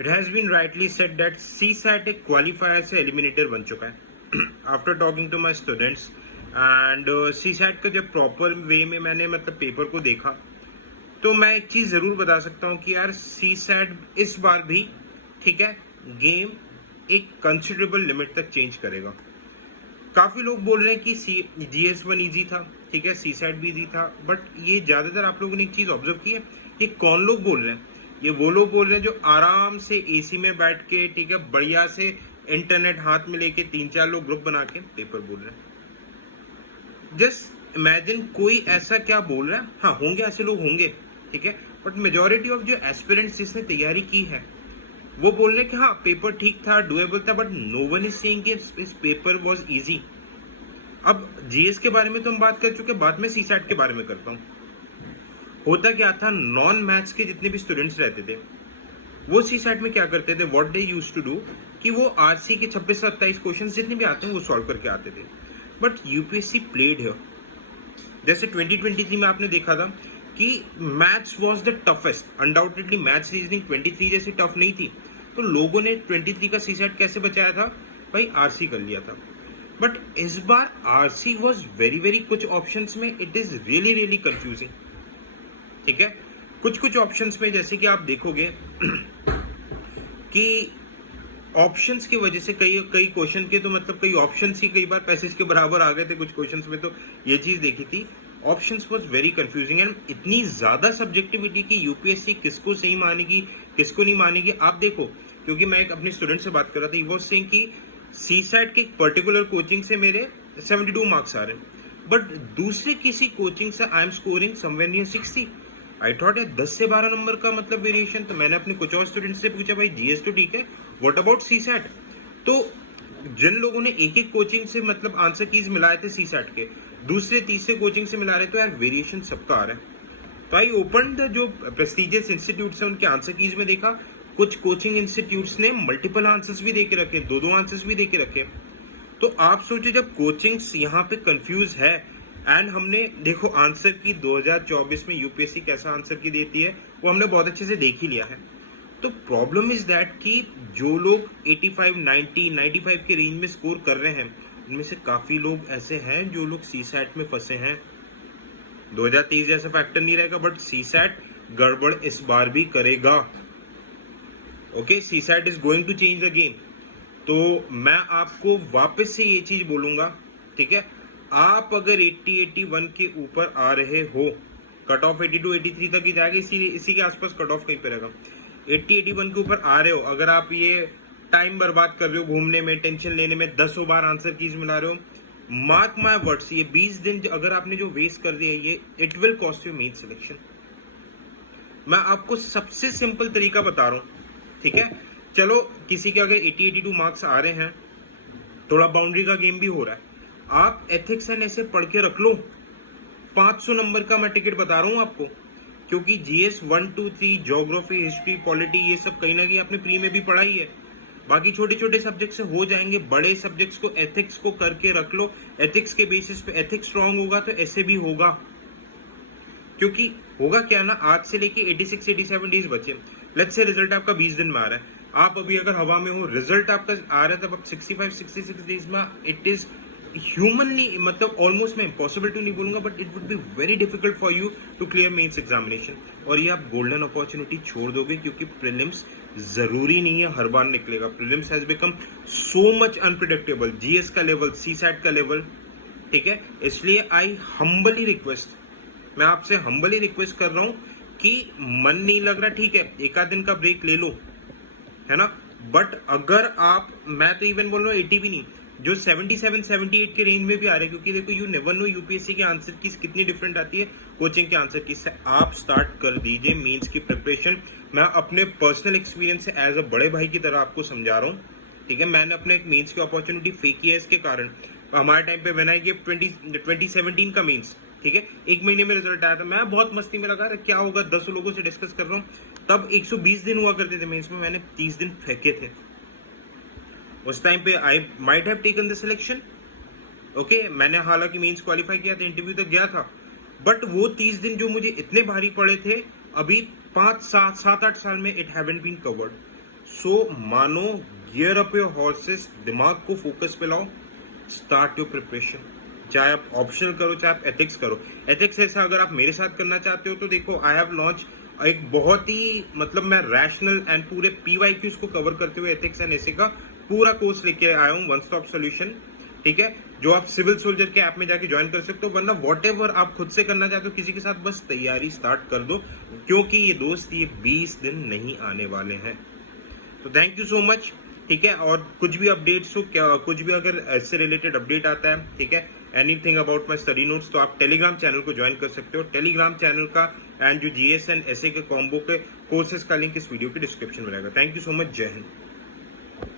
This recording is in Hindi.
It has been rightly said that CSAT एक क्वालिफायर से एलिमिनेटर बन चुका है after talking to my students and CSAT का जब प्रॉपर वे में मैंने मतलब पेपर को देखा तो मैं एक चीज जरूर बता सकता हूँ कि यार सीसैट इस बार भी ठीक है गेम एक कंसिडरेबल लिमिट तक चेंज करेगा। काफी लोग बोल रहे हैं कि GS1 इजी था, ठीक है, सीसैट भी इजी था, बट ये ज्यादातर आप लोगों ने एक चीज ऑब्जर्व की है, ये कौन लोग बोल रहे हैं? ये वो लोग बोल रहे हैं जो आराम से एसी में बैठ के ठीक है बढ़िया से इंटरनेट हाथ में लेके 3-4 लोग ग्रुप बना के पेपर बोल रहे हैं। जस्ट इमेजिन कोई ऐसा क्या बोल रहा है। हाँ होंगे ऐसे लोग होंगे, ठीक है, बट मेजोरिटी ऑफ जो एस्पिरेंट्स जिसने तैयारी की है वो बोल रहे कि हाँ पेपर ठीक था, डुएबल था, but no one is saying कि इस पेपर वाज इजी। अब जीएस के बारे में तो हम बात कर चुके, बाद में सीसैट के बारे में करता हूँ। होता क्या था, नॉन मैथ्स के जितने भी स्टूडेंट्स रहते थे वो सीसैट में क्या करते थे, what they used to do कि वो आरसी के 26 से 27 क्वेश्चन जितने भी आते हैं वो सॉल्व करके आते थे। But UPSC played here. जैसे 2023 में आपने देखा था कि maths was the toughest, undoubtedly maths reasoning 23 जैसी टफ नहीं थी, तो लोगों ने 23 का सीसैट कैसे बचाया था भाई, आरसी कर लिया था। बट इस बार आरसी वाज वेरी वेरी, कुछ ऑप्शंस में it is really really confusing, ठीक है। कुछ ऑप्शंस में जैसे कि आप देखोगे कि ऑप्शंस की वजह से कई क्वेश्चन के तो मतलब कई ऑप्शंस ही कई बार पैसेज के बराबर आ गए थे कुछ क्वेश्चंस में, तो ये चीज देखी थी। Options was very confusing and इतनी ज्यादा सब्जेक्टिविटी की यूपीएससी किसको सही मानेगी किसको नहीं मानेगी। आप देखो, क्योंकि मैं एक अपने स्टूडेंट से बात कर रहा था, वो सेइंग कि सीसैट के एक पर्टिकुलर कोचिंग से मेरे 72 मार्क्स आ रहे हैं, बट दूसरे किसी कोचिंग से I am scoring somewhere near 60। I thought 10 से 12 नंबर का मतलब वेरिएशन। तो मैंने अपने कुछ और स्टूडेंट से पूछा भाई जीएस तो ठीक है, व्हाट अबाउट सीसैट? तो जिन लोगों ने एक एक कोचिंग से मतलब आंसर कीज मिलाए थे सीसैट के, दूसरे तीसरे कोचिंग से मिला रहे, तो यार वेरिएशन सबका आ रहा है। तो आई ओपन द जो प्रेस्टिजियस इंस्टीट्यूट्स है उनके आंसर कीज में देखा, कुछ कोचिंग इंस्टीट्यूट्स ने मल्टीपल आंसर्स भी देके रखे, दो आंसर्स भी देके रखे। तो आप सोचो जब कोचिंग्स यहाँ पे कंफ्यूज है एंड हमने देखो आंसर की 2024 में यूपीएससी कैसा आंसर की देती है वो हमने बहुत अच्छे से देख ही लिया है। तो प्रॉब्लम इज दैट कि जो लोग 85, 90, 95 के रेंज में स्कोर कर रहे हैं उनमें से काफी लोग ऐसे हैं जो लोग सीसैट में फंसे हैं। 2023 जैसा फैक्टर नहीं रहेगा, बट सीसैट गड़बड़ इस बार भी करेगा। Okay, CSAT is going to change the game. तो मैं आपको वापस से ये चीज बोलूंगा, ठीक है, आप अगर 80, 81 के ऊपर आ रहे हो, कट ऑफ 82, 83 तक ही जाएगा, इसी के आसपास कट ऑफ कहीं पे रहेगा। 80, 81 के ऊपर आ रहे हो, अगर आप ये टाइम बर्बाद कर रहे हो घूमने में, टेंशन लेने में, 10 बार आंसर कीज मिला रहे हो, मार्क माय वर्ड्स, ये 20 दिन अगर आपने जो वेस्ट कर दिया ये it will cost you main selection. मैं आपको सबसे सिंपल तरीका बता रहा हूं, ठीक है। चलो किसी के अगर 80, 82 मार्क्स आ रहे हैं, थोड़ा बाउंड्री का गेम भी हो रहा है, आप एथिक्स एंड ऐसे पढ़ के रख लो। 500 नंबर का मैं टिकट बता रहा हूं आपको, क्योंकि जीएस 1, 2, 3, ज्योग्राफी, हिस्ट्री, पॉलिटी, ये सब कहीं ना कहीं आपने प्री में भी पढ़ा ही है। बाकी छोटे छोटे सब्जेक्ट से हो जाएंगे, बड़े सब्जेक्ट्स को एथिक्स को करके रख लो। एथिक्स के बेसिस पे एथिक्स स्ट्रांग होगा तो ऐसे भी होगा, क्योंकि होगा क्या ना, आज से लेके 86, 87 डेज बचे। लेट्स से रिजल्ट आपका 20 दिन में आ रहा है, आप अभी अगर हवा में हो, रिजल्ट आपका आ रहा है तब आप 65, 66 डेज में, इट इज ह्यूमनली मतलब ऑलमोस्ट मैं इम्पॉसिबल टू नहीं बोलूंगा, but it would be very difficult for you to clear mains examination. और ये आप गोल्डन अपॉर्चुनिटी छोड़ दोगे, क्योंकि प्रीलिम्स जरूरी नहीं है हर बार निकलेगा। Prelims has become so much unpredictable, GS का लेवल, सीसैट का लेवल, ठीक है। इसलिए आई हम्बली रिक्वेस्ट, मैं आपसे हम्बली रिक्वेस्ट कर रहा हूं कि मन नहीं लग रहा, ठीक है, एक आध दिन का ब्रेक ले लो, है ना। बट अगर आप, मैं तो इवन बोल रहा हूँ 80 भी नहीं, जो 77, 78 के रेंज में भी आ रहे हैं, क्योंकि देखो यू नेवर नो यूपीएससी के आंसर की कितनी डिफरेंट आती है कोचिंग के आंसर की से। आप स्टार्ट कर दीजिए मेंस की प्रिपरेशन। मैं अपने पर्सनल एक्सपीरियंस से एज अ बड़े भाई की तरह आपको समझा रहा हूँ, ठीक है। मैंने अपने एक मेंस की अपॉर्चुनिटी फेक की है इसके कारण। हमारे टाइम पे व्हेन आई गिव 2017 का मेंस, ठीक है, 1 महीने में रिजल्ट आया था, मैं बहुत मस्ती में लगा क्या होगा, 10 लोगों से डिस्कस कर रहा हूँ। तब 120 दिन हुआ करते थे मेंस में, मैंने 30 दिन फेंके थे। उस टाइम पे I might have taken the selection, okay, मैंने हालांकि मेंस क्वालिफाई किया था, इंटरव्यू तक गया था, बट वो 30 दिन जो मुझे इतने भारी पड़े थे, अभी 5, 7, 8 साल में इट हैवंट बीन कवर्ड। सो मानो, गियर अप योर हॉर्सेस, दिमाग को फोकस पे लाओ, स्टार्ट योर प्रिपरेशन। चाहे आप ऑप्शनल करो, चाहे आप एथिक्स करो। एथिक्स ऐसा अगर आप मेरे साथ करना चाहते हो तो देखो, आई हैव लॉन्च एक बहुत ही मतलब मैं रैशनल एंड पूरे पीवाईक्यूज को कवर करते हुए एथिक्स एंड ऐसे का पूरा कोर्स लेके आया हूँ, वन स्टॉप सोल्यूशन। ठीक है, जो आप सिविल सोल्जर के ऐप में जाके ज्वाइन कर सकते हो, वरना व्हाटएवर आप खुद से करना चाहते हो किसी के साथ, बस तैयारी स्टार्ट कर दो, क्योंकि ये दोस्त ये 20 दिन नहीं आने वाले हैं। तो थैंक यू सो मच। ठीक है, और कुछ भी अपडेट्स हो, क्या कुछ भी अगर इससे रिलेटेड अपडेट आता है, ठीक है, anything about my study notes, तो आप टेलीग्राम चैनल को ज्वाइन कर सकते हो। टेलीग्राम चैनल का एंड जो जीएस एंड एसए के कॉम्बो के कोर्सेज का लिंक इस वीडियो के डिस्क्रिप्शन में रहेगा। Thank you so much. जय हिंद।